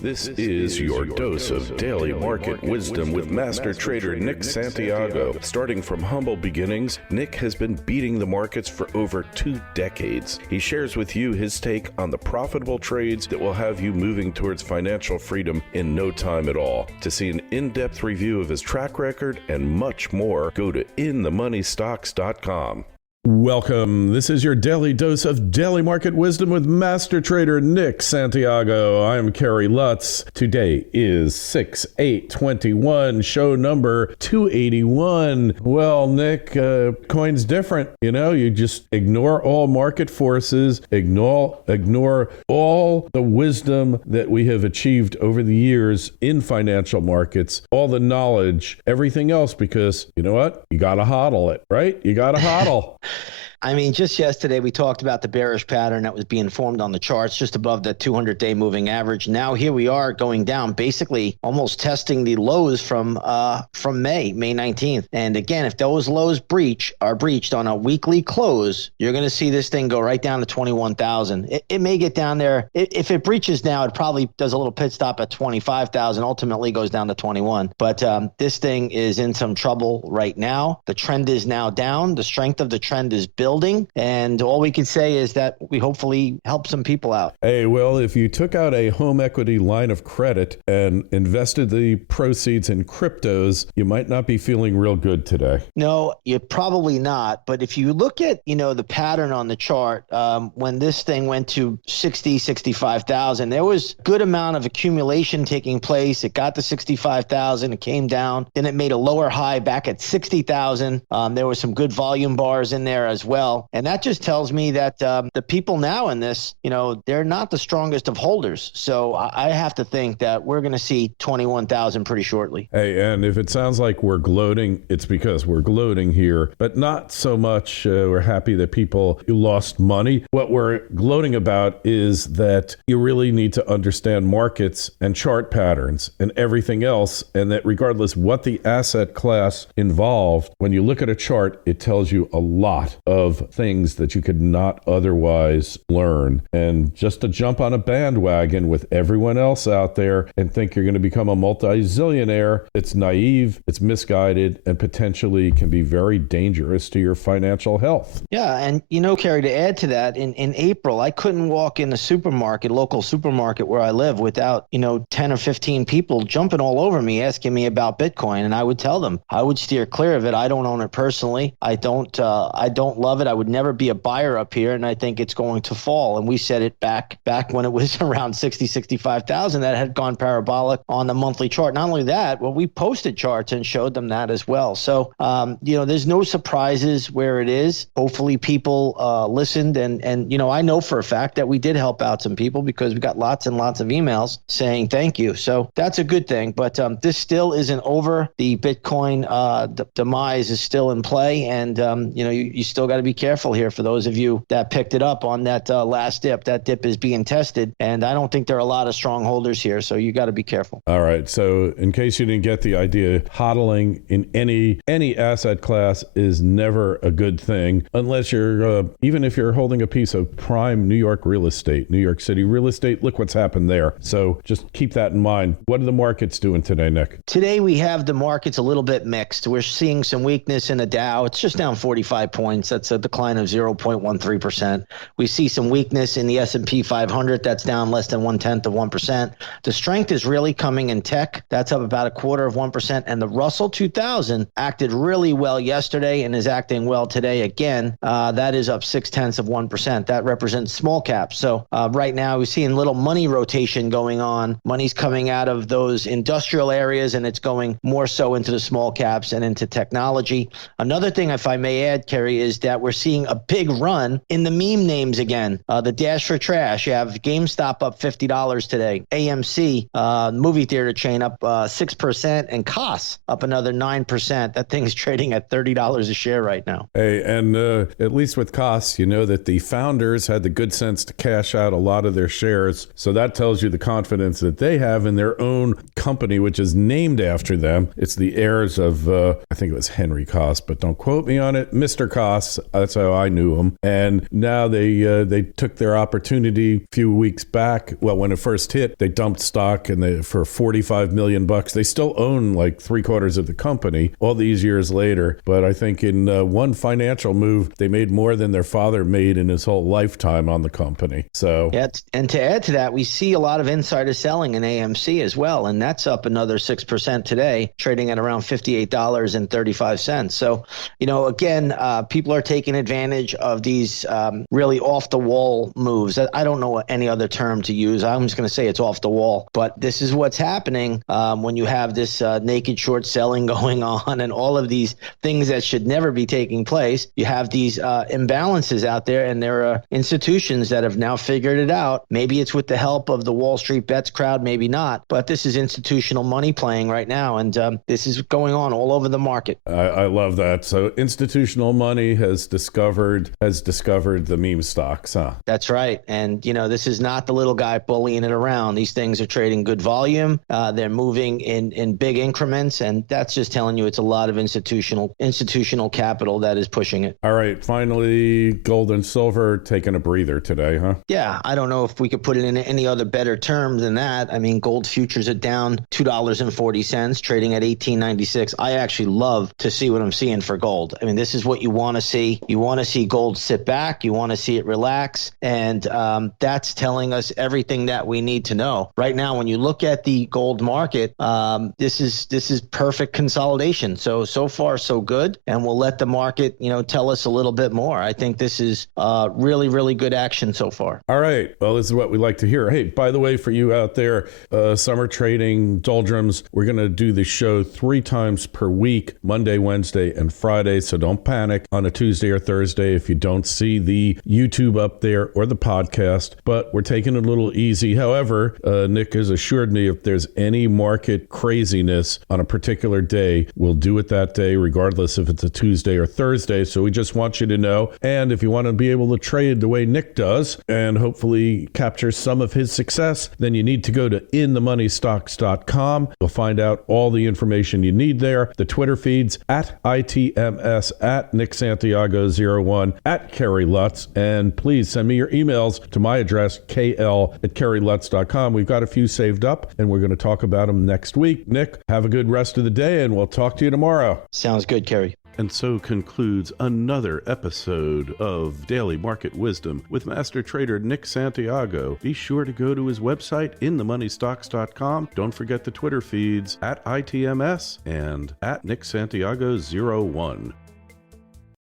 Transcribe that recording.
This is your dose of daily market wisdom with master trader Nick Santiago. Starting from humble beginnings, Nick has been beating the markets for over 2 decades. He shares with you his take on the profitable trades that will have you moving towards financial freedom in no time at all. To see an in-depth review of his track record and much more, go to inthemoneystocks.com. Welcome. This is your daily dose of daily market wisdom with master trader Nick Santiago. I'm Kerry Lutz. Today is 6/8/21, show number 281. Well, Nick, coin's different. You just ignore all market forces, ignore all the wisdom that we have achieved over the years in financial markets, all the knowledge, everything else, because you know what? You got to HODL it, right? You got to HODL. I mean, just yesterday we talked about the bearish pattern that was being formed on the charts just above the 200-day moving average. Now here we are going down, basically almost testing the lows from May 19th. And again, if those lows are breached on a weekly close, you're going to see this thing go right down to 21,000. It may get down there. If it breaches now, it probably does a little pit stop at 25,000, ultimately goes down to 21. But this thing is in some trouble right now. The trend is now down. The strength of the trend is building. And all we can say is that we hopefully help some people out. Hey, well, if you took out a home equity line of credit and invested the proceeds in cryptos, you might not be feeling real good today. No, you're probably not. But if you look at, the pattern on the chart, when this thing went to 65,000, there was a good amount of accumulation taking place. It got to 65,000. It came down. Then it made a lower high back at 60,000. There were some good volume bars in there as well. And that just tells me that the people now in this, they're not the strongest of holders. So I have to think that we're going to see 21,000 pretty shortly. Hey, and if it sounds like we're gloating, it's because we're gloating here, but not so much we're happy that people lost money. What we're gloating about is that you really need to understand markets and chart patterns and everything else, and that regardless what the asset class involved, when you look at a chart, it tells you a lot of things that you could not otherwise learn. And just to jump on a bandwagon with everyone else out there and think you're going to become a multi-zillionaire, it's naive, it's misguided, and potentially can be very dangerous to your financial health. Yeah, and Kerry, to add to that, in April, I couldn't walk in the local supermarket where I live without, 10 or 15 people jumping all over me asking me about Bitcoin. And I would tell them, I would steer clear of it. I don't own it personally. I don't love it. I would never be a buyer up here, and I think it's going to fall. And we said it back when it was around 65,000 that had gone parabolic on the monthly chart. Not only that, well, we posted charts and showed them that as well. So, there's no surprises where it is. Hopefully people listened, and I know for a fact that we did help out some people because we got lots and lots of emails saying thank you. So that's a good thing. But this still isn't over. The Bitcoin demise is still in play, and you still got to be careful here for those of you that picked it up on that last dip. That dip is being tested, and I don't think there are a lot of strong holders here, so you got to be careful. All right, so in case you didn't get the idea, hodling in any asset class is never a good thing unless you're, even if you're holding a piece of prime New York real estate, New York City real estate, look what's happened there. So just keep that in mind. What are the markets doing today, Nick? Today we have the markets a little bit mixed. We're seeing some weakness in the Dow. It's just down 45 points. That's a decline of 0.13%. We see some weakness in the S&P 500. That's down less than 0.1%. The strength is really coming in tech. That's up about 0.25%. And the Russell 2000 acted really well yesterday and is acting well today again. That is up 0.6%. That represents small caps. So right now we're seeing little money rotation going on. Money's coming out of those industrial areas, and it's going more so into the small caps and into technology. Another thing, if I may add, Kerry, is that we're seeing a big run in the meme names again. The dash for trash. You have GameStop up $50 today. AMC, movie theater chain, up 6%, and Koss up another 9%. That thing's trading at $30 a share right now. Hey, and at least with Koss, you know that the founders had the good sense to cash out a lot of their shares. So that tells you the confidence that they have in their own company, which is named after them. It's the heirs of, I think it was Henry Koss, but don't quote me on it, Mr. Koss. That's how I knew them. And now they took their opportunity a few weeks back. Well, when it first hit, they dumped stock and for $45 million. They still own like 3/4 of the company all these years later. But I think in one financial move, they made more than their father made in his whole lifetime on the company. So yeah, and to add to that, we see a lot of insider selling in AMC as well, and that's up another 6% today, trading at around $58.35. So, again, people are taking advantage of these really off-the-wall moves. I don't know any other term to use. I'm just going to say it's off the wall. But this is what's happening when you have this naked short selling going on and all of these things that should never be taking place. You have these imbalances out there, and there are institutions that have now figured it out. Maybe it's with the help of the Wall Street Bets crowd, maybe not. But this is institutional money playing right now, and this is going on all over the market. I love that. So institutional money has discovered the meme stocks, huh? That's right. And, this is not the little guy bullying it around. These things are trading good volume. They're moving in big increments, and that's just telling you it's a lot of institutional capital that is pushing it. All right. Finally, gold and silver taking a breather today, huh? Yeah. I don't know if we could put it in any other better term than that. I mean, gold futures are down $2.40, trading at $18.96. I actually love to see what I'm seeing for gold. I mean, this is what you want to see. You want to see gold sit back. You want to see it relax. And that's telling us everything that we need to know. Right now, when you look at the gold market, this is perfect consolidation. So far, so good. And we'll let the market, tell us a little bit more. I think this is really, really good action so far. All right. Well, this is what we like to hear. Hey, by the way, for you out there, summer trading doldrums, we're going to do the show 3 times per week, Monday, Wednesday, and Friday. So don't panic on a Tuesday or Thursday if you don't see the YouTube up there or the podcast. But we're taking it a little easy. However, Nick has assured me if there's any market craziness on a particular day, we'll do it that day, regardless if it's a Tuesday or Thursday. So we just want you to know. And if you want to be able to trade the way Nick does and hopefully capture some of his success, then you need to go to inthemoneystocks.com. You'll find out all the information you need there. The Twitter feeds at ITMS, at Nick Santiago 01, at Kerry Lutz. And please send me your emails to my address, kl@kerrylutz.com. We've got a few saved up, and we're going to talk about them next week. Nick, have a good rest of the day, and we'll talk to you tomorrow. Sounds good, Kerry. And so concludes another episode of Daily Market Wisdom with Master Trader Nick Santiago. Be sure to go to his website, inthemoneystocks.com. Don't forget the Twitter feeds at ITMS and at Nick Santiago 01.